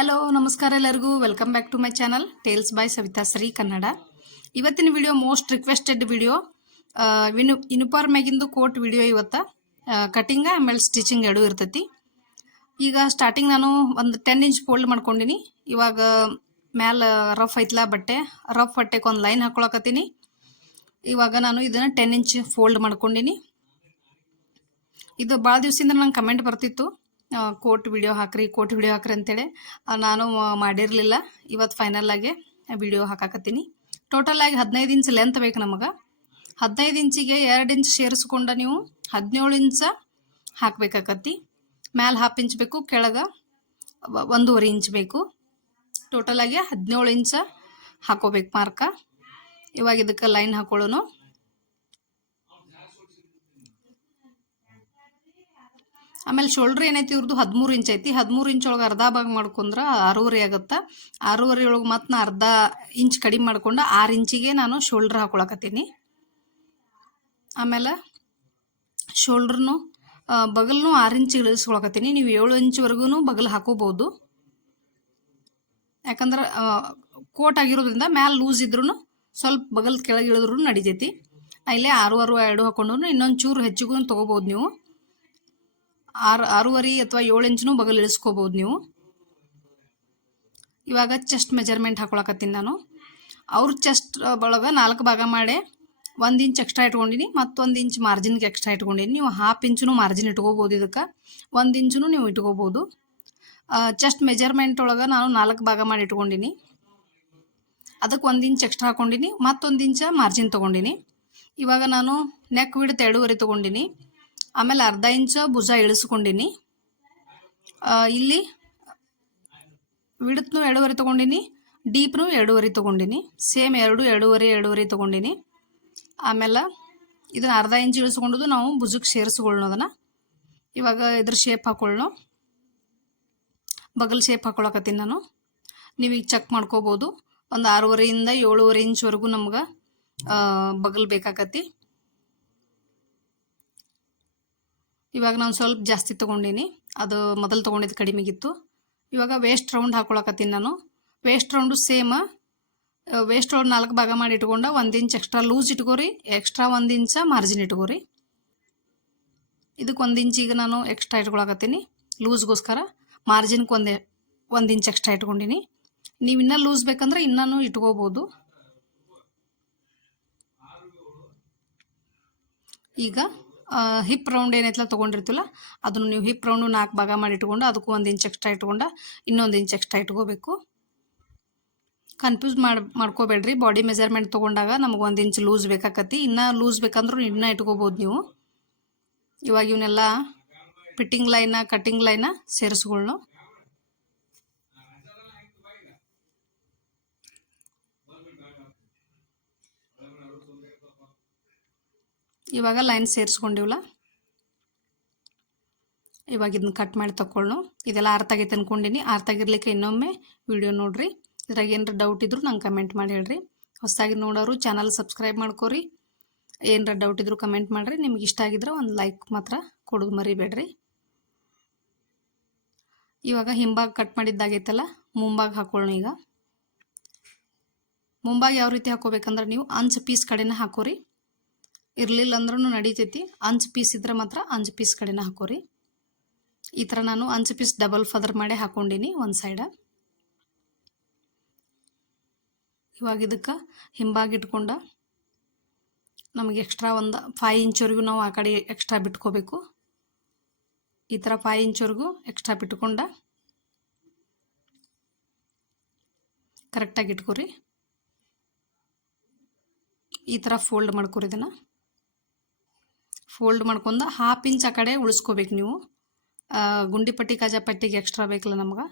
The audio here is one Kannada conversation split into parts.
ಹಲೋ ನಮಸ್ಕಾರ ಎಲ್ಲರಿಗೂ welcome back to my channel tales by Savitha Shri Kannada. ಇವತ್ತಿನ video most requested video, uniform ಆಗಿಂದು ಕೋಟ್ ವಿಡಿಯೋ. ಇವತ್ತು ಕಟಿಂಗ್ ಆಮೇಲೆ ಸ್ಟಿಚಿಂಗ್ ಎರಡೂ ಇರ್ತೈತಿ. ಈಗ ಸ್ಟಾರ್ಟಿಂಗ್ ನಾನು ಒಂದು 10 ಇಂಚ್ ಫೋಲ್ಡ್ ಮಾಡ್ಕೊಂಡಿನಿ. ಇವಾಗ ಮ್ಯಾಲ ರಫ್ ಐತ್ಲಾ ಬಟ್ಟೆ, ರಫ್ ಬಟ್ಟೆಗೆ ಒಂದು ಲೈನ್ ಹಾಕೊಳಕತ್ತೀನಿ. ಇವಾಗ ನಾನು ಇದನ್ನು 10 ಇಂಚ್ ಫೋಲ್ಡ್ ಮಾಡ್ಕೊಂಡಿನಿ. ಇದು ಭಾಳ ದಿವಸದಿಂದ ನಂಗೆ ಕಮೆಂಟ್ ಬರ್ತಿತ್ತು, ಕೋಟ್ ವಿಡಿಯೋ ಹಾಕ್ರಿ ಅಂತೇಳಿ. ನಾನು ಮಾಡಿರಲಿಲ್ಲ. ಇವತ್ತು ಫೈನಲ್ ಆಗಿ ವಿಡಿಯೋ ಹಾಕಾಕತ್ತೀನಿ. ಟೋಟಲ್ ಆಗಿ 15 ಇಂಚ್ ಲೆಂತ್ ಬೇಕು ನಮಗೆ. 15 ಇಂಚಿಗೆ 2 ಇಂಚ್ ಸೇರಿಸ್ಕೊಂಡು ನೀವು 17 ಇಂಚ್ ಹಾಕಬೇಕಾಕತ್ತಿ. ಮ್ಯಾಲೆ ½ ಇಂಚ್ ಬೇಕು, ಕೆಳಗೆ 1.5 ಇಂಚ್ ಬೇಕು. ಟೋಟಲ್ ಆಗಿ 17 ಇಂಚ್ ಹಾಕೋಬೇಕು ಮಾರ್ಕ. ಇವಾಗ ಇದಕ್ಕೆ ಲೈನ್ ಹಾಕೊಳ್ಳೋನು. ಆಮೇಲೆ ಶೋಲ್ಡ್ರ್ ಏನೈತಿ ಇವ್ರದ್ದು 13 ಇಂಚ್ ಐತಿ. 13 ಇಂಚ್ ಒಳಗೆ ಅರ್ಧ ಭಾಗ ಮಾಡ್ಕೊಂಡ್ರೆ 6.5 ಆಗುತ್ತೆ. 6.5 ಒಳಗೆ ಮತ್ತೆ ನಾನು ಅರ್ಧ ಇಂಚ್ ಕಡಿಮೆ ಮಾಡ್ಕೊಂಡು 6 ಇಂಚಿಗೆ ನಾನು ಶೋಲ್ಡ್ರ್ ಹಾಕೊಳಕತ್ತೀನಿ. ಆಮೇಲೆ ಶೋಲ್ಡ್ರನ್ನು ಬಗಲ್ನು 6 ಇಂಚ್ ಇಳಿಸ್ಕೊಳಕತ್ತೀನಿ. ನೀವು 7 ಇಂಚ್ವರೆಗೂ ಬಗಲ್ ಹಾಕೋಬಹುದು. ಯಾಕಂದ್ರೆ ಕೋಟ್ ಆಗಿರೋದ್ರಿಂದ ಮ್ಯಾಲೆ ಲೂಸ್ ಇದ್ರೂ ಸ್ವಲ್ಪ ಬಗಲ್ ಕೆಳಗೆ ಇಳಿದ್ರೂ ನಡಿತೈತಿ. ಇಲ್ಲೇ 6.5 ಹಾಕೊಂಡು ಇನ್ನೊಂದು ಚೂರು ಹೆಚ್ಚಿಗೂ ತೊಗೋಬೋದು ನೀವು. 6.5 ಅಥವಾ 7 ಇಂಚ್ನೂ ಬಗಲ್ ಇಳಿಸ್ಕೋಬೋದು ನೀವು. ಇವಾಗ ಚೆಸ್ಟ್ ಮೆಜರ್ಮೆಂಟ್ ಹಾಕೊಳಕತ್ತೀನಿ ನಾನು. ಅವ್ರ ಚೆಸ್ಟ್ ಒಳಗೆ 4 ಭಾಗ ಮಾಡಿ 1 ಇಂಚ್ ಎಕ್ಸ್ಟ್ರಾ ಇಟ್ಕೊಂಡಿನಿ, ಮತ್ತೊಂದು ಇಂಚ್ ಮಾರ್ಜಿನ್ಗೆ ಎಕ್ಸ್ಟ್ರಾ ಇಟ್ಕೊಂಡಿನಿ. ನೀವು ½ ಇಂಚೂ ಮಾರ್ಜಿನ್ ಇಟ್ಕೋಬೋದು. ಇದಕ್ಕೆ 1 ಇಂಚೂ ನೀವು ಇಟ್ಕೋಬೋದು. ಚೆಸ್ಟ್ ಮೆಜರ್ಮೆಂಟ್ ಒಳಗೆ ನಾನು 4 ಭಾಗ ಮಾಡಿ ಇಟ್ಕೊಂಡಿನಿ. ಅದಕ್ಕೆ 1 ಇಂಚ್ ಎಕ್ಸ್ಟ್ರಾ ಹಾಕೊಂಡಿನಿ, ಮತ್ತೊಂದು ಇಂಚ್ ಮಾರ್ಜಿನ್ ತೊಗೊಂಡಿನಿ. ಇವಾಗ ನಾನು ನೆಕ್ ವಿಡ್ತ್ 2.5 ತೊಗೊಂಡಿನಿ. ಆಮೇಲೆ ಅರ್ಧ ಇಂಚ್ ಭುಜ ಇಳಿಸ್ಕೊಂಡಿನಿ. ಇಲ್ಲಿ ವಿಡ್ತ್ನು 2.5 ತೊಗೊಂಡಿನಿ, ಡೀಪ್ನು 2.5 ತೊಗೊಂಡಿನಿ. ಸೇಮ್ 2.5 ತೊಗೊಂಡಿನಿ. ಆಮೇಲೆ ಇದನ್ನು ಅರ್ಧ ಇಂಚ್ ಇಳಿಸ್ಕೊಂಡದು ನಾವು ಭುಜಕ್ಕೆ ಸೇರಿಸ್ಕೊಳ್ಳೋದನ್ನ. ಇವಾಗ ಇದ್ರ ಶೇಪ್ ಹಾಕೊಳ್ಳೋ, ಬಗಲ್ ಶೇಪ್ ಹಾಕೊಳಕತ್ತೀನಿ ನಾನು. ನೀವೀಗ ಚೆಕ್ ಮಾಡ್ಕೋಬೋದು. ಒಂದು 6.5 ಇಂದ 7.5 ಇಂಚ್ವರೆಗೂ ನಮ್ಗೆ ಬಗಲ್ ಬೇಕಾಕತಿ. ಇವಾಗ ನಾನು ಸ್ವಲ್ಪ ಜಾಸ್ತಿ ತೊಗೊಂಡಿನಿ, ಅದು ಮೊದಲು ತೊಗೊಂಡಿದ್ದು ಕಡಿಮೆಗಿತ್ತು. ಇವಾಗ ವೇಸ್ಟ್ ರೌಂಡ್ ಹಾಕೊಳಕತ್ತೀನಿ ನಾನು. Waist round same waist round 4 ಭಾಗ ಮಾಡಿ ಇಟ್ಕೊಂಡು 1 ಇಂಚ್ ಎಕ್ಸ್ಟ್ರಾ ಲೂಸ್ ಇಟ್ಕೋರಿ, ಎಕ್ಸ್ಟ್ರಾ 1 ಇಂಚ್ ಮಾರ್ಜಿನ್ ಇಟ್ಕೋರಿ. ಇದಕ್ಕೆ 1 ಇಂಚ್ ಈಗ ನಾನು ಎಕ್ಸ್ಟ್ರಾ ಇಟ್ಕೊಳಕತ್ತೀನಿ ಲೂಸ್ಗೋಸ್ಕರ. ಮಾರ್ಜಿನ್ಗೆ 1 ಇಂಚ್ ಎಕ್ಸ್ಟ್ರಾ ಇಟ್ಕೊಂಡಿನಿ. ನೀವು ಇನ್ನೂ ಲೂಸ್ ಬೇಕಂದ್ರೆ ಇನ್ನೂ ಇಟ್ಕೋಬೋದು. ಈಗ ಹಿಪ್ ರೌಂಡ್ ಏನೈತಲ್ಲ ತೊಗೊಂಡಿರ್ತಿಲ್ಲ, ಅದನ್ನು ನೀವು ಹಿಪ್ ರೌಂಡು 4 ಭಾಗ ಮಾಡಿ ಇಟ್ಕೊಂಡು ಅದಕ್ಕೂ 1 ಇಂಚ್ ಎಕ್ಸ್ಟ್ರಾ ಇಟ್ಕೊಂಡು ಇನ್ನೊಂದು ಇಂಚ್ ಎಕ್ಸ್ಟ್ರಾ ಇಟ್ಕೋಬೇಕು. ಕನ್ಫ್ಯೂಸ್ ಮಾಡ್ಕೋಬೇಡ್ರಿ. ಬಾಡಿ ಮೆಜರ್ಮೆಂಟ್ ತೊಗೊಂಡಾಗ ನಮ್ಗೆ 1 ಇಂಚ್ ಲೂಸ್ ಬೇಕಾಕತಿ. ಇನ್ನೂ ಲೂಸ್ ಬೇಕಂದ್ರೂ ಇನ್ನೂ ಇಟ್ಕೋಬೋದು ನೀವು. ಇವಾಗ ಇವನ್ನೆಲ್ಲ ಫಿಟ್ಟಿಂಗ್ ಲೈನ ಕಟ್ಟಿಂಗ್ ಲೈನ ಸೇರಿಸ್ಕೊಳ್ಳೋ. ಇವಾಗ ಲೈನ್ ಸೇರಿಸ್ಕೊಂಡಿವಲ್ಲ, ಇವಾಗ ಇದನ್ನ ಕಟ್ ಮಾಡಿ ತಗೊಳ್ಳೋ. ಇದೆಲ್ಲ ಅರ್ಥ ಆಗೈತೆ ಅಂದ್ಕೊಂಡಿನಿ. ಅರ್ಥ ಆಗಿರ್ಲಿಕ್ಕೆ ಇನ್ನೊಮ್ಮೆ ವಿಡಿಯೋ ನೋಡಿರಿ. ಇದ್ರಾಗ ಏನಾರ ಡೌಟ್ ಇದ್ರೂ ನಂಗೆ ಕಮೆಂಟ್ ಮಾಡಿ ಹೇಳ್ರಿ. ಹೊಸದಾಗಿ ನೋಡೋರು ಚಾನಲ್ ಸಬ್ಸ್ಕ್ರೈಬ್ ಮಾಡ್ಕೋರಿ. ಏನಾರ ಡೌಟ್ ಇದ್ರೂ ಕಮೆಂಟ್ ಮಾಡಿರಿ. ನಿಮ್ಗೆ ಇಷ್ಟ ಆಗಿದ್ರೆ ಒಂದು ಲೈಕ್ ಮಾತ್ರ ಕೊಡೋದು ಮರಿಬೇಡ್ರಿ. ಇವಾಗ ಹಿಂಭಾಗ ಕಟ್ ಮಾಡಿದ್ದಾಗೈತಲ್ಲ, ಮುಂಭಾಗ ಹಾಕೊಳ್ಳೋಣ. ಈಗ ಮುಂಭಾಗ ಯಾವ ರೀತಿ ಹಾಕೋಬೇಕಂದ್ರೆ ನೀವು ಅಂಚ್ ಪೀಸ್ ಕಡೆನ ಹಾಕೋರಿ. ಇರಲಿಲ್ಲ ಅಂದ್ರೂ ನಡೀತೈತಿ. ಅಂಚ್ ಪೀಸ್ ಇದ್ರೆ ಮಾತ್ರ ಅಂಚ್ ಪೀಸ್ ಕಡೆನ ಹಾಕೋರಿ. ಈ ಥರ ನಾನು ಅಂಚ್ ಪೀಸ್ ಡಬಲ್ ಫದರ್ ಮಾಡಿ ಹಾಕೊಂಡಿನಿ ಒಂದು ಸೈಡ. ಇವಾಗ ಇದಕ್ಕೆ ಹಿಂಭಾಗ ಇಟ್ಕೊಂಡ ನಮಗೆ ಎಕ್ಸ್ಟ್ರಾ ಒಂದು 5 ಇಂಚ್ವರೆಗೂ ನಾವು ಆ ಕಡೆ ಎಕ್ಸ್ಟ್ರಾ ಬಿಟ್ಕೋಬೇಕು. ಈ ಥರ 5 ಇಂಚ್ವರೆಗೂ ಎಕ್ಸ್ಟ್ರಾ ಬಿಟ್ಕೊಂಡ ಕರೆಕ್ಟಾಗಿ ಇಟ್ಕೋರಿ. ಈ ಥರ ಫೋಲ್ಡ್ ಮಾಡ್ಕೋರಿ. ಇದನ್ನು ಫೋಲ್ಡ್ ಮಾಡ್ಕೊಂಡು ½ ಇಂಚ್ ಆ ಕಡೆ ಉಳಿಸ್ಕೋಬೇಕು ನೀವು. ಗುಂಡಿ ಪಟ್ಟಿ ಕಾಜಾಪಟ್ಟಿಗೆ ಎಕ್ಸ್ಟ್ರಾ ಬೇಕಲ್ಲ ನಮ್ಗೆ,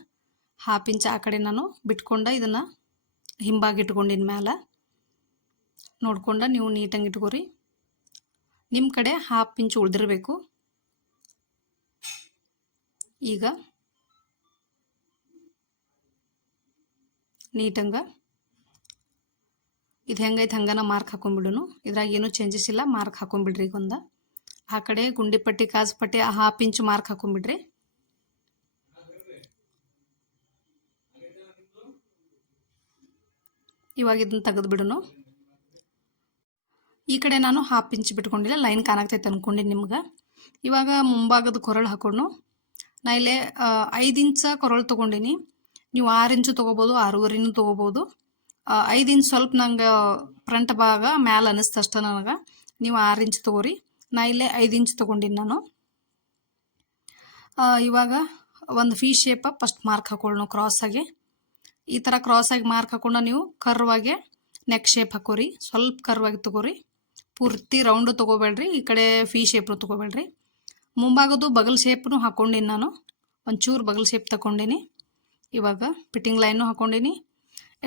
½ ಇಂಚ್ ಆ ಕಡೆ ನಾನು ಬಿಟ್ಕೊಂಡು ಇದನ್ನು ಹಿಂಭಾಗ ಇಟ್ಕೊಂಡಿನ ಮ್ಯಾಲೆ ನೋಡ್ಕೊಂಡು ನೀವು ನೀಟಾಗಿ ಇಟ್ಕೋರಿ. ನಿಮ್ಮ ಕಡೆ ½ ಇಂಚ್ ಉಳಿದಿರಬೇಕು. ಈಗ ನೀಟಂಗೆ ಇದು ಹೆಂಗೈತೆ ಹಂಗನ ಮಾರ್ಕ್ ಹಾಕೊಂಡ್ಬಿಡೋನು. ಇದ್ರಾಗ ಏನೂ ಚೇಂಜಸ್ ಇಲ್ಲ. ಮಾರ್ಕ್ ಹಾಕೊಂಡ್ಬಿಡ್ರಿ. ಈಗ ಒಂದು ಆ ಕಡೆ ಗುಂಡಿ ಪಟ್ಟಿ ಕಾಜು ಪಟ್ಟಿ ½ ಇಂಚ್ ಮಾರ್ಕ್ ಹಾಕೊಂಡ್ಬಿಡ್ರಿ. ಇವಾಗ ಇದನ್ನು ತೆಗೆದು ಬಿಡೋಣ. ಈ ಕಡೆ ನಾನು 1/2 ಇಂಚ್ ಬಿಟ್ಕೊಂಡಿಲ್ಲ, ಲೈನ್ ಕಾಣಾಗ್ತೈತೆ ಅಂದ್ಕೊಂಡಿನಿ ನಿಮ್ಗೆ. ಇವಾಗ ಮುಂಭಾಗದ ಕೊರಳು ಹಾಕೊಂಡು ನಾ ಇಲ್ಲೇ 5 ಇಂಚ ಕೊರಳು ತೊಗೊಂಡಿನಿ. ನೀವು 6 ಇಂಚು ತೊಗೋಬೋದು, 6.5 ತೊಗೋಬೋದು. 5 ಇಂಚ್ ಸ್ವಲ್ಪ ನಂಗೆ ಫ್ರಂಟ್ ಭಾಗ ಮ್ಯಾಲೆ ಅನ್ನಿಸ್ತಷ್ಟ ನನಗೆ. ನೀವು 6 ಇಂಚ್ ತೊಗೋರಿ. ನಾ ಇಲ್ಲೇ 5 ಇಂಚ್ ತೊಗೊಂಡಿನಿ ನಾನು. ಇವಾಗ ಒಂದು ವಿ ಶೇಪ ಫಸ್ಟ್ ಮಾರ್ಕ್ ಹಾಕೊಳ್ಳೋಣ ಕ್ರಾಸಾಗಿ. ಈ ಥರ ಕ್ರಾಸಾಗಿ ಮಾರ್ಕ್ ಹಾಕೊಂಡು ನೀವು ಕರ್ವಾಗೆ ನೆಕ್ ಶೇಪ್ ಹಾಕೋರಿ. ಸ್ವಲ್ಪ ಕರ್ವಾಗಿ ತೊಗೋರಿ, ಪೂರ್ತಿ ರೌಂಡು ತೊಗೋಬೇಡ್ರಿ, ಈ ಕಡೆ ವಿ ಶೇಪ್ನು ತೊಗೋಬೇಡ್ರಿ. ಮುಂಭಾಗದು ಬಗಲ್ ಶೇಪ್ನು ಹಾಕ್ಕೊಂಡಿನಿ ನಾನು, ಒಂಚೂರು ಬಗಲ್ ಶೇಪ್ ತಗೊಂಡಿನಿ. ಇವಾಗ ಫಿಟ್ಟಿಂಗ್ ಲೈನು ಹಾಕ್ಕೊಂಡಿನಿ.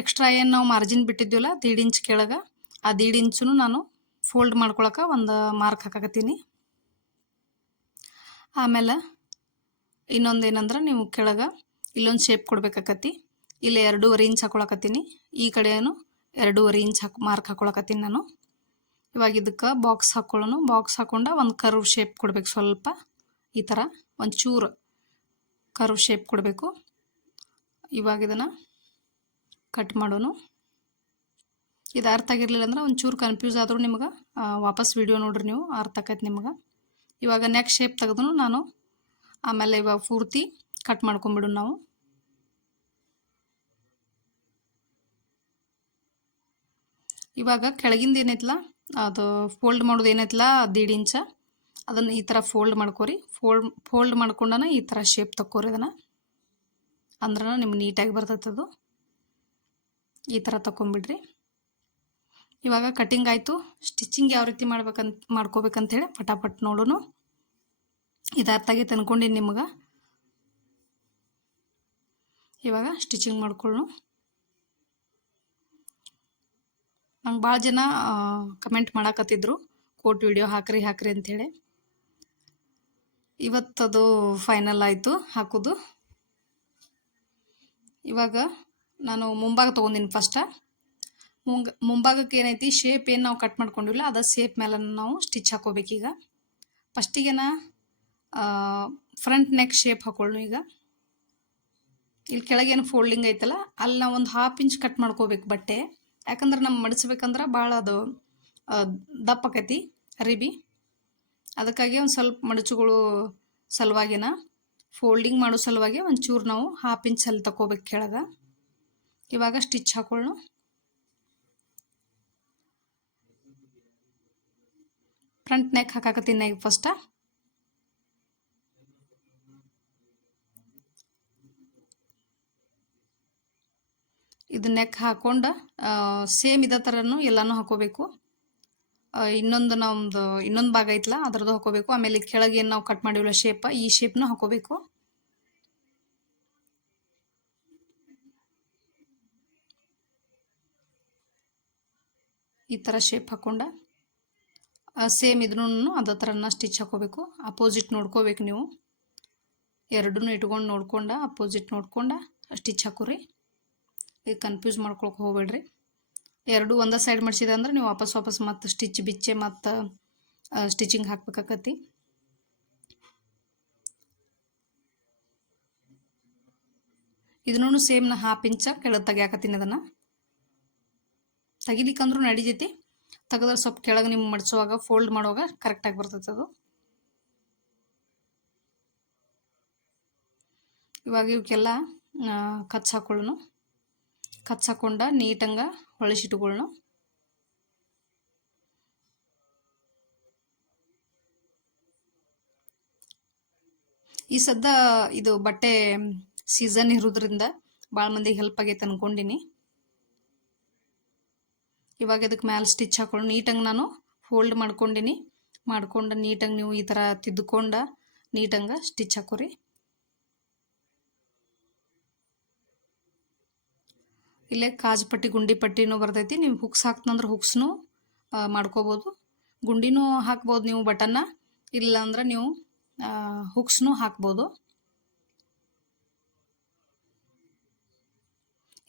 ಎಕ್ಸ್ಟ್ರಾ ಏನು ನಾವು ಮಾರ್ಜಿನ್ ಬಿಟ್ಟಿದ್ದೀವಲ್ಲ 1.5 ಇಂಚ್ ಕೆಳಗೆ, ಆ 1.5 ಇಂಚು ನಾನು ಫೋಲ್ಡ್ ಮಾಡ್ಕೊಳಕ್ಕೆ ಒಂದು ಮಾರ್ಕ್ ಹಾಕಕತ್ತೀನಿ. ಆಮೇಲೆ ಇನ್ನೊಂದು ಏನಂದ್ರೆ ನೀವು ಕೆಳಗೆ ಇಲ್ಲೊಂದು ಶೇಪ್ ಕೊಡ್ಬೇಕಾಕತಿ. ಇಲ್ಲಿ 2.5 ಇಂಚ್ ಹಾಕೊಳಕತ್ತೀನಿ, ಈ ಕಡೆಯೂ 2.5 ಇಂಚ್ ಮಾರ್ಕ್ ಹಾಕೊಳಕತ್ತೀನಿ ನಾನು. ಇವಾಗ ಇದಕ್ಕೆ ಬಾಕ್ಸ್ ಹಾಕ್ಕೊಳ್ಳೋಣ. ಬಾಕ್ಸ್ ಹಾಕ್ಕೊಂಡು ಒಂದು ಕರ್ವ್ ಶೇಪ್ ಕೊಡ್ಬೇಕು. ಸ್ವಲ್ಪ ಈ ಥರ ಒಂಚೂರು ಕರ್ವ್ ಶೇಪ್ ಕೊಡಬೇಕು. ಇವಾಗ ಇದನ್ನು ಕಟ್ ಮಾಡೋಣ. ಇದು ಅರ್ಥ ಆಗಿರಲಿಲ್ಲ ಅಂದ್ರೆ ಒಂಚೂರು ಕನ್ಫ್ಯೂಸ್ ಆದರೂ ನಿಮ್ಗೆ ವಾಪಸ್ ವಿಡಿಯೋ ನೋಡ್ರಿ, ನೀವು ಅರ್ಥ ಆಕೈತೆ ನಿಮ್ಗೆ. ಇವಾಗ ನೆಕ್ ಶೇಪ್ ತೆಗೆದು ನಾನು ಆಮೇಲೆ ಇವಾಗ ಪೂರ್ತಿ ಕಟ್ ಮಾಡ್ಕೊಂಬಿಡು ನಾವು. ಇವಾಗ ಕೆಳಗಿಂದ ಏನೈತಲ್ಲ ಅದು ಫೋಲ್ಡ್ ಮಾಡೋದು ಏನೈತಲ್ಲ 1.5 ಇಂಚ, ಅದನ್ನು ಈ ಥರ ಫೋಲ್ಡ್ ಮಾಡ್ಕೊರಿ. ಫೋಲ್ಡ್ ಮಾಡ್ಕೊಂಡನ ಈ ಥರ ಶೇಪ್ ತಕ್ಕೋರಿ. ಅದನ್ನು ಅಂದ್ರೆ ನಿಮ್ಗೆ ನೀಟಾಗಿ ಬರ್ತೈತೆ ಅದು. ಈ ಥರ ತಗೊಂಬಿಡ್ರಿ. ಇವಾಗ ಕಟಿಂಗ್ ಆಯಿತು. ಸ್ಟಿಚಿಂಗ್ ಯಾವ ರೀತಿ ಮಾಡ್ಕೋಬೇಕಂತೇಳಿ ಫಟಾಫಟ್ ನೋಡೋಣ. ಇದು ಅರ್ಥ ಆಗೈತೆ ಅಂದ್ಕೊಂಡಿನಿ ನಿಮ್ಗೆ. ಇವಾಗ ಸ್ಟಿಚಿಂಗ್ ಮಾಡ್ಕೊಳ್ಳೋಣ. ನಂಗೆ ಭಾಳ ಜನ ಕಮೆಂಟ್ ಮಾಡಕತ್ತಿದ್ರು ಕೋಟ್ ವಿಡಿಯೋ ಹಾಕ್ರಿ ಅಂಥೇಳಿ. ಇವತ್ತದು ಫೈನಲ್ ಆಯಿತು ಹಾಕೋದು. ಇವಾಗ ನಾನು ಮುಂಭಾಗ ತೊಗೊಂಡಿನಿ. ಫಸ್ಟ ಮುಂಭಾಗಕ್ಕೆ ಏನೈತಿ ಶೇಪ್ ಏನು ನಾವು ಕಟ್ ಮಾಡ್ಕೊಂಡಿಲ್ಲ ಅದ ಶೇಪ್ ಮೇಲೆ ನಾವು ಸ್ಟಿಚ್ ಹಾಕೋಬೇಕೀಗ. ಫಸ್ಟಿಗೆನ ಫ್ರಂಟ್ ನೆಕ್ ಶೇಪ್ ಹಾಕೊಳ್ಳು. ಈಗ ಇಲ್ಲಿ ಕೆಳಗೇನು ಫೋಲ್ಡಿಂಗ್ ಐತಲ್ಲ ಅಲ್ಲಿ ನಾವು ಒಂದು 1/2 ಇಂಚ್ ಕಟ್ ಮಾಡ್ಕೋಬೇಕು ಬಟ್ಟೆ. ಯಾಕಂದ್ರೆ ನಮ್ಮ ಮಡಿಸ್ಬೇಕಂದ್ರೆ ಭಾಳ ಅದು ದಪ್ಪ ಆಕೈತಿ ಅರಿಬಿ. ಅದಕ್ಕಾಗಿ ಒಂದು ಸ್ವಲ್ಪ ಮಡಚುಗಳು ಸಲುವಾಗಿನ ಫೋಲ್ಡಿಂಗ್ ಮಾಡೋ ಸಲುವಾಗಿ ಒಂಚೂರು ನಾವು 1/2 ಇಂಚ್ ಅಲ್ಲಿ ತಗೋಬೇಕು ಕೆಳಗೆ. ಇವಾಗ ಸ್ಟಿಚ್ ಹಾಕೊಳ್ಳೋಣ. ಫ್ರಂಟ್ ನೆಕ್ ಹಾಕಾಕತ್ತೀನಿ ಈಗ ಫಸ್ಟ. ಇದು ನೆಕ್ ಹಾಕೊಂಡು ಸೇಮ್ ಇದೇ ಥರನೂ ಎಲ್ಲನೂ ಹಾಕೋಬೇಕು. ಇನ್ನೊಂದು ನಮ್ಮದು ಇನ್ನೊಂದು ಭಾಗ ಐತಲ್ಲ ಅದರದ್ದು ಹಾಕೋಬೇಕು. ಆಮೇಲೆ ಕೆಳಗೆ ಏನು ನಾವು ಕಟ್ ಮಾಡಿವಲ್ಲ ಶೇಪ, ಈ ಶೇಪ್ನೂ ಹಾಕೋಬೇಕು. ಈ ಥರ ಶೇಪ್ ಹಾಕೊಂಡ ಸೇಮ್ ಇದನ್ನು ಅದೇ ಥರನ ಸ್ಟಿಚ್ ಹಾಕೋಬೇಕು. ಅಪೋಸಿಟ್ ನೋಡ್ಕೋಬೇಕು ನೀವು, ಎರಡನ್ನೂ ಇಟ್ಕೊಂಡು ನೋಡ್ಕೊಂಡು ಅಪೋಸಿಟ್ ನೋಡ್ಕೊಂಡು ಸ್ಟಿಚ್ ಹಾಕೋರಿ. ಈಗ ಕನ್ಫ್ಯೂಸ್ ಮಾಡ್ಕೊಳಕ್ಕೆ ಹೋಗ್ಬೇಡ್ರಿ. ಎರಡು ಒಂದೇ ಸೈಡ್ ಮಾಡಿಸಿದೆ ಅಂದ್ರೆ ನೀವು ವಾಪಸ್ ಮತ್ತು ಸ್ಟಿಚ್ ಬಿಚ್ಚೆ ಮತ್ತು ಸ್ಟಿಚಿಂಗ್ ಹಾಕ್ಬೇಕಾಕತಿ. ಇದನ್ನು ಸೇಮ್ ನಾ 1/2 ಇಂಚ ಕೆಳಗೆ ತೆಗಿಯಾಕತ್ತೀನಿ. ಅದನ್ನು ತೆಗಿಲಿಕ್ಕಂದ್ರೂ ನಡಿತೈತಿ, ತೆಗೆದ್ರೆ ಸ್ವಲ್ಪ ಕೆಳಗೆ ನಿಮ್ಮ ಮಡಿಸುವಾಗ ಫೋಲ್ಡ್ ಮಾಡುವಾಗ ಕರೆಕ್ಟಾಗಿ ಬರ್ತೈತೆ ಅದು. ಇವಾಗ ಇವಕ್ಕೆಲ್ಲ ಕಚ್ ಹಾಕೊಳ್ಳೋಣ. ಕಚ್ ಹಾಕೊಂಡ ನೀಟಂಗ ಹೊಳಿಸಿಟ್ಕೊಳ್ಳೋಣ. ಈ ಸದ್ದ ಇದು ಬಟ್ಟೆ ಸೀಸನ್ ಇರೋದ್ರಿಂದ ಭಾಳ ಮಂದಿಗೆ ಹೆಲ್ಪ್ ಆಗೈತೆ ಅಂದ್ಕೊಂಡಿನಿ. ಇವಾಗ ಇದಕ್ಕೆ ಮ್ಯಾಲೆ ಸ್ಟಿಚ್ ಹಾಕೊಂಡು ನೀಟಂಗೆ ನಾನು ಫೋಲ್ಡ್ ಮಾಡ್ಕೊಂಡಿನಿ. ಮಾಡ್ಕೊಂಡು ನೀಟಂಗೆ ನೀವು ಈ ಥರ ತಿದ್ದುಕೊಂಡು ನೀಟಂಗೆ ಸ್ಟಿಚ್ ಹಾಕೋರಿ. ಇಲ್ಲೇ ಕಾಜು ಪಟ್ಟಿ ಗುಂಡಿ ಪಟ್ಟಿನೂ ಬರ್ತೈತಿ. ನೀವು ಹುಕ್ಸ್ ಹಾಕ್ತಂದ್ರೆ ಹುಕ್ಸ್ನು ಮಾಡ್ಕೋಬೋದು, ಗುಂಡಿನೂ ಹಾಕ್ಬೋದು ನೀವು ಬಟನ್ನ. ಇಲ್ಲ ಅಂದ್ರೆ ನೀವು ಹುಕ್ಸ್ನು ಹಾಕ್ಬೋದು.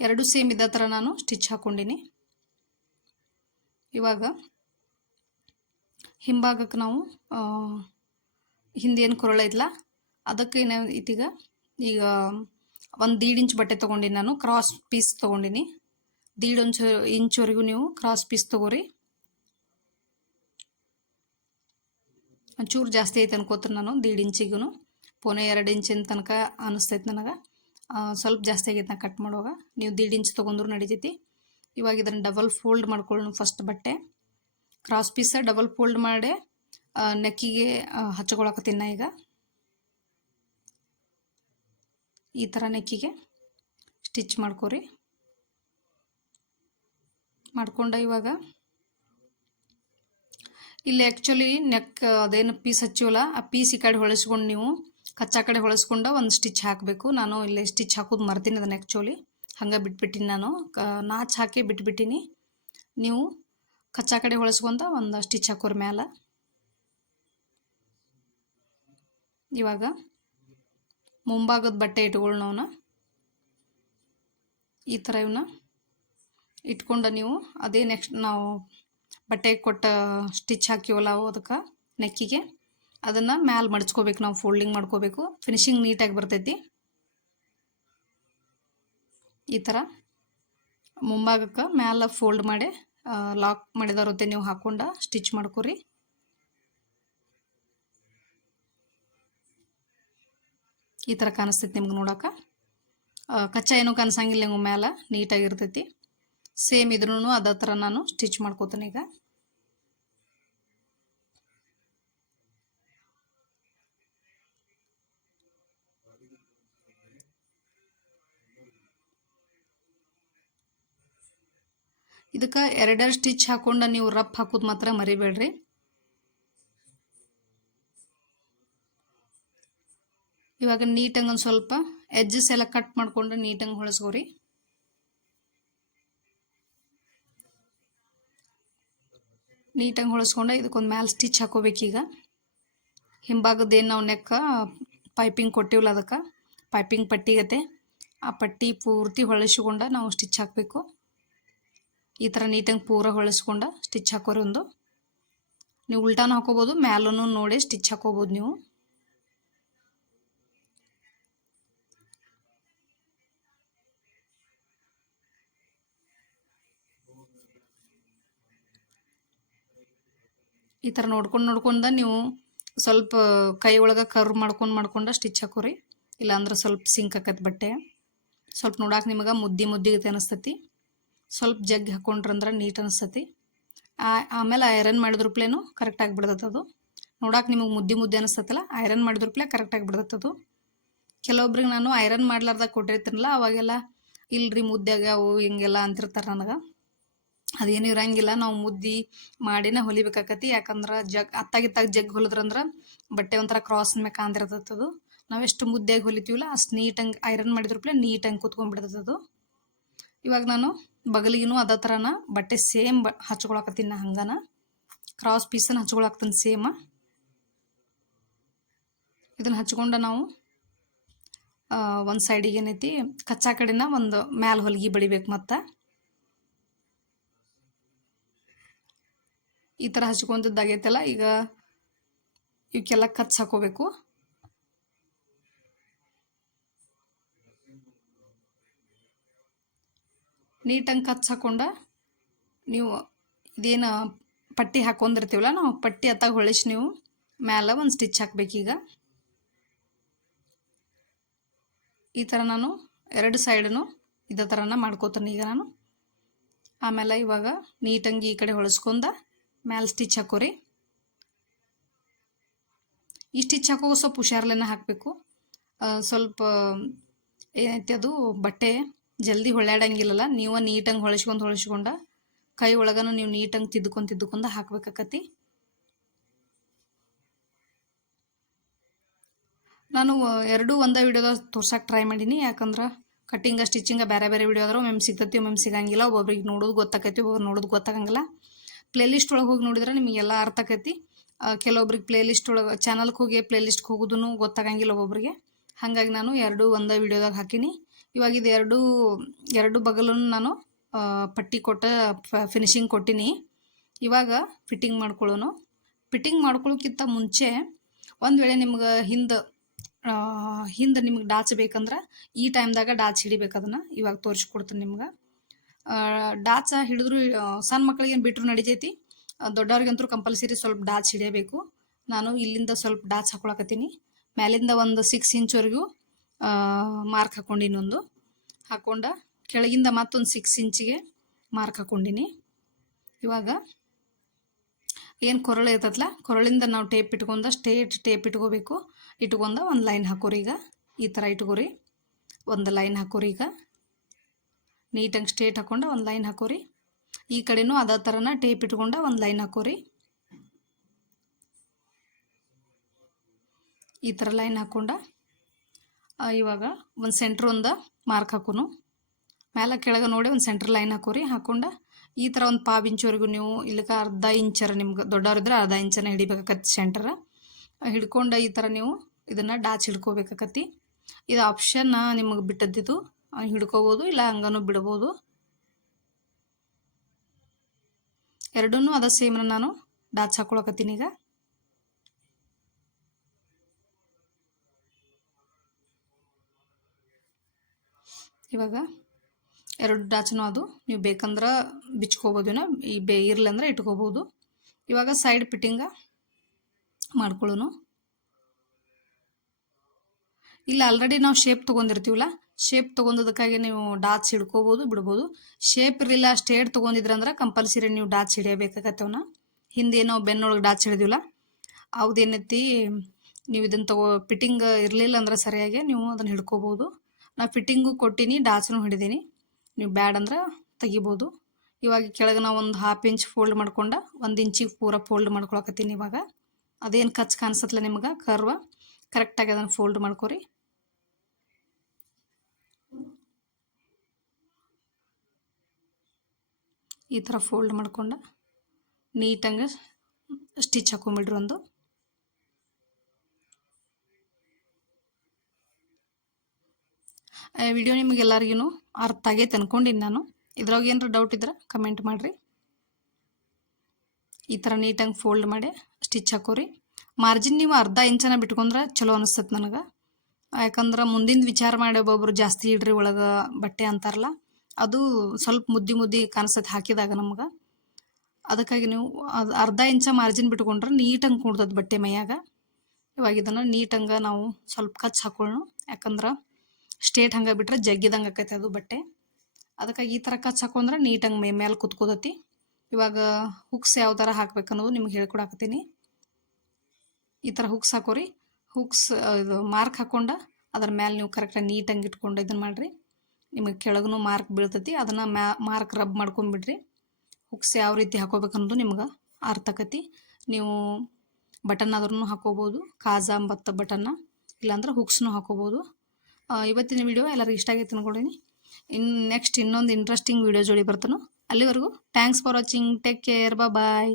ಎರಡು ಸೇಮ್ ಇದ್ದ ಥರ ನಾನು ಸ್ಟಿಚ್ ಹಾಕ್ಕೊಂಡಿನಿ. ಇವಾಗ ಹಿಂಭಾಗಕ್ಕೆ ನಾವು ಹಿಂದೇನು ಕೊರಳ ಐತಲ್ಲ ಅದಕ್ಕೆ ಏನಾಯ್ತೀಗ, ಈಗ ಒಂದು 1.5 ಇಂಚ್ ಬಟ್ಟೆ ತೊಗೊಂಡಿನಿ ನಾನು. ಕ್ರಾಸ್ ಪೀಸ್ ತೊಗೊಂಡಿನಿ. 1.5 ಇಂಚ್ವರೆಗೂ ನೀವು ಕ್ರಾಸ್ ಪೀಸ್ ತೊಗೋರಿ. ಒಂಚೂರು ಜಾಸ್ತಿ ಐತೆ ಅನ್ಕೋತೀನಿ ನಾನು 1.5 ಇಂಚಿಗೂ, ಪೋನೆ 2 ಇಂಚಿನ ತನಕ ಅನಿಸ್ತೈತೆ ನನಗೆ. ಸ್ವಲ್ಪ ಜಾಸ್ತಿ ಆಗೈತೆ ನಾ ಕಟ್ ಮಾಡುವಾಗ. ನೀವು 1.5 ಇಂಚ್ ತೊಗೊಂಡ್ರು ನಡೀತೈತಿ. ಇವಾಗ ಇದನ್ನು ಡಬಲ್ ಫೋಲ್ಡ್ ಮಾಡ್ಕೊಳ್ಳೋಣ. ಫಸ್ಟ್ ಬಟ್ಟೆ ಕ್ರಾಸ್ ಪೀಸ ಡಬಲ್ ಫೋಲ್ಡ್ ಮಾಡಿ ನೆಕ್ಕಿಗೆ ಹಚ್ಕೊಳಕತ್ತೀನಿ ನಾ ಈಗ. ಈ ಥರ ನೆಕ್ಕಿಗೆ ಸ್ಟಿಚ್ ಮಾಡ್ಕೊರಿ. ಮಾಡ್ಕೊಂಡ ಇವಾಗ ಇಲ್ಲಿ ಆ್ಯಕ್ಚುಲಿ ನೆಕ್ ಅದೇನು ಪೀಸ್ ಹಚ್ಚಿವಲ್ಲ ಆ ಪೀಸ್ ಈ ಕಡೆ ಹೊಳಿಸ್ಕೊಂಡು ನೀವು ಕಚ್ಚಾ ಕಡೆ ಹೊಳಿಸ್ಕೊಂಡು ಒಂದು ಸ್ಟಿಚ್ ಹಾಕಬೇಕು. ನಾನು ಇಲ್ಲಿ ಸ್ಟಿಚ್ ಹಾಕೋದು ಮರ್ತೀನಿ ಅದನ್ನು ಆ್ಯಕ್ಚುಲಿ, ಹಂಗೆ ಬಿಟ್ಬಿಟ್ಟಿನಿ ನಾನು. ನಾಚ್ ಹಾಕಿ ಬಿಟ್ಬಿಟ್ಟಿನಿ. ನೀವು ಕಚ್ಚಾ ಕಡೆ ಹೊಳಿಸ್ಕೊಂಡ ಒಂದು ಸ್ಟಿಚ್ ಹಾಕೋರಿ ಮ್ಯಾಲೆ. ಇವಾಗ ಮುಂಭಾಗದ ಬಟ್ಟೆ ಇಟ್ಕೊಳ್ಳೋಣ ಅವನ್ನ. ಈ ಥರ ಇವನ್ನ ಇಟ್ಕೊಂಡು ನೀವು ಅದೇ ನೆಕ್ಸ್ಟ್ ನಾವು ಬಟ್ಟೆ ಕೊಟ್ಟ ಸ್ಟಿಚ್ ಹಾಕಿವಲ್ಲ ಅದಕ್ಕೆ ನೆಕ್ಕಿಗೆ ಅದನ್ನು ಮ್ಯಾಲೆ ಮಡ್ಚ್ಕೋಬೇಕು. ನಾವು ಫೋಲ್ಡಿಂಗ್ ಮಾಡ್ಕೋಬೇಕು. ಫಿನಿಶಿಂಗ್ ನೀಟಾಗಿ ಬರ್ತೈತಿ. ಈ ಥರ ಮುಂಭಾಗಕ್ಕೆ ಮ್ಯಾಲೆ ಫೋಲ್ಡ್ ಮಾಡಿ ಲಾಕ್ ಮಾಡಿದರುತ್ತೆ ನೀವು ಹಾಕ್ಕೊಂಡು ಸ್ಟಿಚ್ ಮಾಡ್ಕೊರಿ. ಈ ಥರ ಕಾಣಿಸ್ತೈತಿ ನಿಮ್ಗೆ ನೋಡೋಕೆ. ಕಚ್ಚಾ ಏನೂ ಕಾಣಿಸಂಗಿಲ್ಲ ನಿಮ್ಗೆ ಮ್ಯಾಲೆ, ನೀಟಾಗಿರ್ತೈತಿ. ಸೇಮ್ ಇದ್ರೂ ಅದೇ ಥರ ನಾನು ಸ್ಟಿಚ್ ಮಾಡ್ಕೋತೀನಿ ಈಗ. ಇದಕ್ಕೆ 2 ಸ್ಟಿಚ್ ಹಾಕೊಂಡು ನೀವು ರಫ್ ಹಾಕೋದು ಮಾತ್ರ ಮರಿಬೇಡ್ರಿ. ಇವಾಗ ನೀಟಾಗಿ ಒಂದು ಸ್ವಲ್ಪ ಎಡ್ಜಸ್ ಎಲ್ಲ ಕಟ್ ಮಾಡ್ಕೊಂಡು ನೀಟಾಗಿ ಹೊಳಿಸ್ಕೋರಿ. ನೀಟಾಗಿ ಹೊಳಿಸ್ಕೊಂಡು ಇದಕ್ಕೊಂದು ಮ್ಯಾಲೆ ಸ್ಟಿಚ್ ಹಾಕೋಬೇಕೀಗ. ಹಿಂಭಾಗದ್ದೇನು ನಾವು ನೆಕ್ ಪೈಪಿಂಗ್ ಕೊಟ್ಟಿವಲ್ಲ ಅದಕ್ಕೆ ಪೈಪಿಂಗ್ ಪಟ್ಟಿಗತ್ತೆ ಆ ಪಟ್ಟಿ ಪೂರ್ತಿ ಹೊಳಿಸ್ಕೊಂಡು ನಾವು ಸ್ಟಿಚ್ ಹಾಕಬೇಕು. ಈ ಥರ ನೀಟಾಗಿ ಪೂರ ಹೊಳಿಸ್ಕೊಂಡು ಸ್ಟಿಚ್ ಹಾಕೋರಿ. ಒಂದು ನೀವು ಉಲ್ಟಾನು ಹಾಕೋಬೋದು, ಮ್ಯಾಲೂ ನೋಡಿ ಸ್ಟಿಚ್ ಹಾಕೋಬೋದು ನೀವು. ಈ ಥರ ನೋಡ್ಕೊಂಡು ನೀವು ಸ್ವಲ್ಪ ಕೈ ಒಳಗೆ ಕರ್ವ್ ಮಾಡ್ಕೊಂಡು ಸ್ಟಿಚ್ ಹಾಕೋರಿ. ಇಲ್ಲಾಂದ್ರೆ ಸ್ವಲ್ಪ ಸಿಂಕ್ ಆಕೈತೆ ಬಟ್ಟೆ. ಸ್ವಲ್ಪ ನೋಡಕ್ಕೆ ನಿಮಗೆ ಮುದ್ದಿಗೆ ಅನಿಸ್ತತಿ. ಸ್ವಲ್ಪ ಜಗ್ಗಿ ಹಾಕೊಂಡ್ರಂದ್ರೆ ನೀಟ್ ಅನಿಸ್ತತಿ. ಆಮೇಲೆ ಐರನ್ ಮಾಡಿದ್ರಪ್ಲೇನು ಕರೆಕ್ಟಾಗಿ ಬಿಡ್ತದೆ ಅದು. ನೋಡಕ್ಕೆ ನಿಮಗೆ ಮುದ್ದೆ ಅನಿಸ್ತತಲ್ಲ, ಐರನ್ ಮಾಡಿದ್ರಪ್ಲೇ ಕರೆಕ್ಟಾಗಿ ಬಿಡ್ತದೆ ಅದು. ಕೆಲವೊಬ್ರಿಗೆ ನಾನು ಐರನ್ ಮಾಡ್ಲಾರ್ದಾಗ ಕೊಟ್ಟಿರ್ತೀನಲ್ಲ ಅವಾಗೆಲ್ಲ ಇಲ್ರಿ ಮುದ್ದೆಗೆ ಅವು ಹಿಂಗೆಲ್ಲ ಅಂತಿರ್ತಾರೆ ನನಗೆ. ಅದೇನು ಇರಂಗಿಲ್ಲ, ನಾವು ಮುದ್ದೆ ಮಾಡಿನ ಹೊಲಿಬೇಕಾಕತಿ. ಯಾಕಂದ್ರೆ ಅತ್ತಾಗಿತ್ತಾಗ ಜಗ್ ಹೊಲಿದ್ರಂದ್ರೆ ಬಟ್ಟೆ ಒಂಥರ ಕ್ರಾಸ್ ಮ್ಯಾಗ ಕಾಂದಿರ್ತದೆ. ನಾವೆಷ್ಟು ಮುದ್ದೆಯಾಗಿ ಹೊಲಿತೀವಲ್ಲ ಅಷ್ಟು ನೀಟಂಗೆ ಐರನ್ ಮಾಡಿದ್ರಪ್ಲೇ ನೀಟಂಗೆ ಕೂತ್ಕೊಂಡ್ಬಿಡ್ತದೆ ಅದು. ಇವಾಗ ನಾನು ಬಗಲಿಗೂ ಅದೇ ಥರನ ಬಟ್ಟೆ ಸೇಮ್ ಹಚ್ಕೊಳಕತ್ತೀನಿ ನಾ. ಹಂಗನ ಕ್ರಾಸ್ ಪೀಸನ್ನು ಹಚ್ಕೊಳಕ್ತೀನಿ ಸೇಮ್. ಇದನ್ನು ಹಚ್ಕೊಂಡು ನಾವು ಒಂದು ಸೈಡಿಗೆ ಏನೈತಿ ಕಚ್ಚಾ ಕಡೆನ ಒಂದು ಮ್ಯಾಲೆ ಹೊಲಿಗೆ ಬಡಿಬೇಕು. ಮತ್ತು ಈ ಥರ ಹಚ್ಕೊಂತಿದ್ದಾಗೈತಲ್ಲ, ಈಗ ಇವಕ್ಕೆಲ್ಲ ಕಚ್ ಹಾಕೋಬೇಕು. ನೀಟಂಗೆ ಕಚ್ ಹಾಕೊಂಡ ನೀವು ಇದೇನು ಪಟ್ಟಿ ಹಾಕೊಂಡಿರ್ತೀವಲ್ಲ ನಾವು ಪಟ್ಟಿ ಹತ್ತಾಗ ಹೊಳಿಸಿ ನೀವು ಮ್ಯಾಲೆ ಒಂದು ಸ್ಟಿಚ್ ಹಾಕ್ಬೇಕೀಗ. ಈ ಥರ ನಾನು 2 ಸೈಡನ್ನು ಇದೇ ಥರನ ಮಾಡ್ಕೋತೀನಿ ಈಗ ನಾನು. ಆಮೇಲೆ ಇವಾಗ ನೀಟಂಗೆ ಈ ಕಡೆ ಹೊಳಿಸ್ಕೊಂಡ ಮ್ಯಾಲೆ ಸ್ಟಿಚ್ ಹಾಕೋರಿ. ಈ ಸ್ಟಿಚ್ ಹಾಕೋ ಸ್ವಲ್ಪ ಹುಷಾರ್ಲೆನ ಹಾಕಬೇಕು. ಸ್ವಲ್ಪ ಏನೈತಿ ಅದು ಬಟ್ಟೆ ಜಲ್ದಿ ಹೊಳ್ಯಾಡಂಗಿಲ್ಲಲ್ಲ. ನೀವು ನೀಟಂಗೆ ಹೊಳಿಸ್ಕೊಂಡ ಕೈ ಒಳಗನ ನೀವು ನೀಟಂಗೆ ತಿದ್ಕೊಂಡು ಹಾಕ್ಬೇಕಾಕತಿ. ನಾನು ಎರಡೂ ಒಂದೇ ವಿಡಿಯೋದಾಗ ತೋರ್ಸಕ್ಕೆ ಟ್ರೈ ಮಾಡೀನಿ. ಯಾಕಂದ್ರೆ ಕಟ್ಟಿಂಗ ಸ್ಟಿಚಿಂಗ ಬೇರೆ ವಿಡಿಯೋ ಆದ್ರೆ ಒಮ್ಮೆ ಸಿಗ್ತೈತಿ ಒಮ್ಮೆ ಸಿಗಂಗಿಲ್ಲ. ಒಬ್ಬೊಬ್ರಿಗೆ ನೋಡೋದು ಗೊತ್ತಾಕೈತಿ, ಒಬ್ಬೊಬ್ರು ನೋಡೋದು ಗೊತ್ತಾಗಂಗಿಲ್ಲ. ಪ್ಲೇಲಿಸ್ಟ್ ಒಳಗೆ ಹೋಗಿ ನೋಡಿದ್ರೆ ನಿಮಗೆಲ್ಲ ಅರ್ಥ ಆಕೈತಿ. ಕೆಲವೊಬ್ರಿಗೆ ಪ್ಲೇಲಿಸ್ಟ್ ಒಳಗೆ ಚಾನಲ್ಗೆ ಹೋಗಿ ಪ್ಲೇಲಿಸ್ಟ್ಗೆ ಹೋಗೋದೂ ಗೊತ್ತಾಗಂಗಿಲ್ಲ ಒಬ್ಬೊಬ್ರಿಗೆ. ಹಾಗಾಗಿ ನಾನು ಎರಡೂ ಒಂದೇ ವಿಡಿಯೋದಾಗ ಹಾಕೀನಿ. ಇವಾಗ ಇದು ಎರಡು ಬಗಲನ್ನು ನಾನು ಪಟ್ಟಿ ಕೊಟ್ಟ ಫಿನಿಶಿಂಗ್ ಕೊಟ್ಟಿನಿ. ಇವಾಗ ಫಿಟ್ಟಿಂಗ್ ಮಾಡ್ಕೊಳ್ಳೋನು. ಫಿಟ್ಟಿಂಗ್ ಮಾಡ್ಕೊಳ್ಳೋಕ್ಕಿಂತ ಮುಂಚೆ ಒಂದು ವೇಳೆ ನಿಮ್ಗೆ ಹಿಂದೆ ನಿಮ್ಗೆ ಡಾಚ್ ಬೇಕಂದ್ರೆ ಈ ಟೈಮ್ದಾಗ ಡಾಚ್ ಹಿಡಿಬೇಕು. ಅದನ್ನು ಇವಾಗ ತೋರಿಸ್ಕೊಡ್ತೀನಿ ನಿಮ್ಗೆ. ಡಾಚ ಹಿಡಿದ್ರು ಸಣ್ಣ ಮಕ್ಕಳಿಗೆ ಬಿಟ್ಟರು ನಡಿತೈತಿ, ದೊಡ್ಡವ್ರಿಗಂತೂ ಕಂಪಲ್ಸರಿ ಸ್ವಲ್ಪ ಡಾಚ್ ಹಿಡಿಯಬೇಕು. ನಾನು ಇಲ್ಲಿಂದ ಸ್ವಲ್ಪ ಡಾಚ್ ಹಾಕೊಳಕತ್ತೀನಿ. ಮ್ಯಾಲಿಂದ ಒಂದು 6 ಇಂಚ್ವರೆಗೂ ಮಾರ್ಕ್ ಹಾಕ್ಕೊಂಡಿನಿ. ಒಂದು ಹಾಕ್ಕೊಂಡ ಕೆಳಗಿಂದ ಮತ್ತೊಂದು 6 ಇಂಚಿಗೆ ಮಾರ್ಕ್ ಹಾಕ್ಕೊಂಡಿನಿ. ಇವಾಗ ಏನು ಕೊರಳು ಇರ್ತೈತಲ್ಲ, ಕೊರಳಿಂದ ನಾವು ಟೇಪ್ ಇಟ್ಕೊಂಡ ಸ್ಟ್ರೇಟ್ ಟೇಪ್ ಇಟ್ಕೋಬೇಕು. ಇಟ್ಕೊಂಡ ಒಂದು ಲೈನ್ ಹಾಕೋರಿ. ಈಗ ಈ ಥರ ಇಟ್ಕೋರಿ, ಒಂದು ಲೈನ್ ಹಾಕೋರಿ. ಈಗ ನೀಟಾಗಿ ಸ್ಟ್ರೇಟ್ ಹಾಕ್ಕೊಂಡ ಒಂದು ಲೈನ್ ಹಾಕೋರಿ. ಈ ಕಡೆನೂ ಅದೇ ಥರನ ಟೇಪ್ ಇಟ್ಕೊಂಡ ಒಂದು ಲೈನ್ ಹಾಕೋರಿ. ಈ ಥರ ಲೈನ್ ಹಾಕ್ಕೊಂಡ ಇವಾಗ ಒಂದು ಸೆಂಟ್ರ್ ಒಂದು ಮಾರ್ಕ್ ಹಾಕೋನು. ಮೇಲೆ ಕೆಳಗೆ ನೋಡಿ ಒಂದು ಸೆಂಟ್ರ್ ಲೈನ್ ಹಾಕೋರಿ. ಹಾಕ್ಕೊಂಡ ಈ ಥರ ಒಂದು 1/2 ಇಂಚ್ವರೆಗೂ ನೀವು ಇಲ್ಲಿಗೆ ಅರ್ಧ ಇಂಚರ, ನಿಮ್ಗೆ ದೊಡ್ಡವ್ರಿದ್ರೆ ಅರ್ಧ ಇಂಚನ ಹಿಡಿಬೇಕಾಕತಿ ಸೆಂಟರ. ಹಿಡ್ಕೊಂಡು ಈ ಥರ ನೀವು ಇದನ್ನು ಡಾಚ್ ಹಿಡ್ಕೋಬೇಕಾಕತಿ. ಇದು ಆಪ್ಷನ್ ನಿಮಗೆ ಬಿಟ್ಟದ್ದಿದ್ದು, ಹಿಡ್ಕೋಬೋದು ಇಲ್ಲ ಹಂಗನೂ ಬಿಡ್ಬೋದು. ಎರಡೂ ಅದ ಸೇಮ್ನ ನಾನು ಡಾಚ್ ಹಾಕೊಳಕತ್ತೀನಿ. ಈಗ ಇವಾಗ 2 ಡಾಚನೂ ಅದು ನೀವು ಬೇಕಂದ್ರೆ ಬಿಚ್ಕೋಬೋದು, ಈ ಇರ್ಲಂದ್ರೆ ಇಟ್ಕೋಬೋದು. ಇವಾಗ ಸೈಡ್ ಫಿಟ್ಟಿಂಗ ಮಾಡ್ಕೊಳ್ಳೋನು. ಇಲ್ಲ ಆಲ್ರೆಡಿ ನಾವು ಶೇಪ್ ತೊಗೊಂಡಿರ್ತೀವಲ್ಲ, ಶೇಪ್ ತೊಗೊಂಡದಕ್ಕಾಗಿ ನೀವು ಡಾಚ್ ಹಿಡ್ಕೋಬೋದು ಬಿಡ್ಬೋದು. ಶೇಪ್ ಇರಲಿಲ್ಲ ಸ್ಟ್ರೇಟ್ ತೊಗೊಂಡಿದ್ರಂದ್ರೆ ಕಂಪಲ್ಸರಿ ನೀವು ಡಾಚ್ ಹಿಡಿಯಬೇಕಾಗತ್ತವನ್ನ. ಹಿಂದೆ ನಾವು ಬೆನ್ನೊಳಗೆ ಡಾಚ್ ಹಿಡಿದಿವಲ್ಲ, ಅವ್ದೇನೈತಿ ನೀವು ಇದನ್ನು ಫಿಟ್ಟಿಂಗ್ ಇರಲಿಲ್ಲ ಅಂದ್ರೆ ಸರಿಯಾಗಿ ನೀವು ಅದನ್ನು ಹಿಡ್ಕೋಬೋದು. ನಾ ಫಿಟ್ಟಿಂಗು ಕೊಟ್ಟಿನಿ, ಡಾಚನೂ ಹಿಡಿದೀನಿ. ನೀವು ಬ್ಯಾಡ್ ಅಂದ್ರೆ ತೆಗಿಬೋದು. ಇವಾಗ ಕೆಳಗೆ ನಾವು ಒಂದು 1/2 ಇಂಚ್ ಫೋಲ್ಡ್ ಮಾಡ್ಕೊಂಡು 1 ಇಂಚಿಗೆ ಪೂರ ಫೋಲ್ಡ್ ಮಾಡ್ಕೊಳಕತ್ತೀನಿ. ಇವಾಗ ಅದೇನು ಕಚ್ ಕಾಣಿಸತ್ತಲ್ಲ ನಿಮ್ಗೆ ಕರ್ವ, ಕರೆಕ್ಟಾಗಿ ಅದನ್ನು ಫೋಲ್ಡ್ ಮಾಡ್ಕೊರಿ. ಈ ಥರ ಫೋಲ್ಡ್ ಮಾಡ್ಕೊಂಡು ನೀಟಾಗಿ ಸ್ಟಿಚ್ ಹಾಕೊಂಬಿಡ್ರಿ. ಒಂದು ವಿಡಿಯೋ ನಿಮಗೆಲ್ಲರಿಗೂ ಅರ್ಥ ಆಗೈತೆ ಅನ್ಕೊಂಡಿನಿ ನಾನು. ಇದ್ರಾಗ ಏನಾರ ಡೌಟ್ ಇದ್ರೆ ಕಮೆಂಟ್ ಮಾಡಿರಿ. ಈ ಥರ ನೀಟಾಗಿ ಫೋಲ್ಡ್ ಮಾಡಿ ಸ್ಟಿಚ್ ಹಾಕೋರಿ. ಮಾರ್ಜಿನ್ ನೀವು ಅರ್ಧ ಇಂಚನ ಬಿಟ್ಕೊಂಡ್ರೆ ಚಲೋ ಅನಿಸ್ತದೆ ನನಗೆ. ಯಾಕಂದ್ರೆ ಮುಂದಿನ ವಿಚಾರ ಮಾಡಿ ಒಬ್ಬೊಬ್ರು ಜಾಸ್ತಿ ಇಡ್ರಿ ಒಳಗೆ ಬಟ್ಟೆ ಅಂತಾರಲ್ಲ, ಅದು ಸ್ವಲ್ಪ ಮುದ್ದಿ ಕಾಣಿಸ್ತದೆ ಹಾಕಿದಾಗ ನಮ್ಗೆ. ಅದಕ್ಕಾಗಿ ನೀವು ಅರ್ಧ ಇಂಚ ಮಾರ್ಜಿನ್ ಬಿಟ್ಕೊಂಡ್ರೆ ನೀಟಂಗೆ ಕೂಡ್ತದೆ ಬಟ್ಟೆ ಮೈಯಾಗ. ಇವಾಗ ಇದನ್ನು ನೀಟಂಗೆ ನಾವು ಸ್ವಲ್ಪ ಕಚ್ ಹಾಕೊಳ್ಳೋಣ. ಯಾಕಂದ್ರೆ ಸ್ಟ್ರೇಟ್ ಹಂಗೆ ಬಿಟ್ರೆ ಜಗ್ಗಿದಂಗೆ ಆಕೈತೆ ಅದು ಬಟ್ಟೆ. ಅದಕ್ಕಾಗಿ ಈ ಥರ ಕಚ್ ಹಾಕೊಂಡ್ರೆ ನೀಟಂಗೆ ಮೈ ಮೇಲೆ ಕುತ್ಕೋತೈತಿ. ಇವಾಗ ಹುಕ್ಸ್ ಯಾವ ಥರ ಹಾಕ್ಬೇಕು ಅನ್ನೋದು ನಿಮ್ಗೆ ಹೇಳ್ಕೊಡಾಕತ್ತೀನಿ. ಈ ಥರ ಹುಕ್ಸ್ ಹಾಕೋರಿ. ಹುಕ್ಸ್ ಇದು ಮಾರ್ಕ್ ಹಾಕ್ಕೊಂಡು ಅದ್ರ ಮೇಲೆ ನೀವು ಕರೆಕ್ಟಾಗಿ ನೀಟಂಗೆ ಇಟ್ಕೊಂಡು ಇದನ್ನು ಮಾಡಿರಿ. ನಿಮಗೆ ಕೆಳಗೂ ಮಾರ್ಕ್ ಬೀಳ್ತೈತಿ, ಅದನ್ನು ಮಾರ್ಕ್ ರಬ್ ಮಾಡ್ಕೊಂಬಿಡ್ರಿ. ಹುಕ್ಸ್ ಯಾವ ರೀತಿ ಹಾಕೋಬೇಕು ಅನ್ನೋದು ನಿಮ್ಗೆ ಅರ್ಥ ಆಕತಿ. ನೀವು ಬಟನ್ ಆದ್ರೂ ಹಾಕೋಬೋದು, ಕಾಜಾ ಮತ್ತು ಬಟನ್ನ, ಇಲ್ಲಾಂದ್ರೆ ಹುಕ್ಸ್ನೂ ಹಾಕೋಬೋದು. ಇವತ್ತಿನ ವಿಡಿಯೋ ಎಲ್ಲರಿಗೂ ಇಷ್ಟ ಆಗೈತೆ ಅನ್ಕೊಂಡಿನಿ. ನೆಕ್ಸ್ಟ್ ಇನ್ನೊಂದು ಇಂಟ್ರೆಸ್ಟಿಂಗ್ ವಿಡಿಯೋ ಜೋಡಿ ಬರ್ತಾನೋ. ಅಲ್ಲಿವರೆಗೂ thanks for watching. Take care. Bye.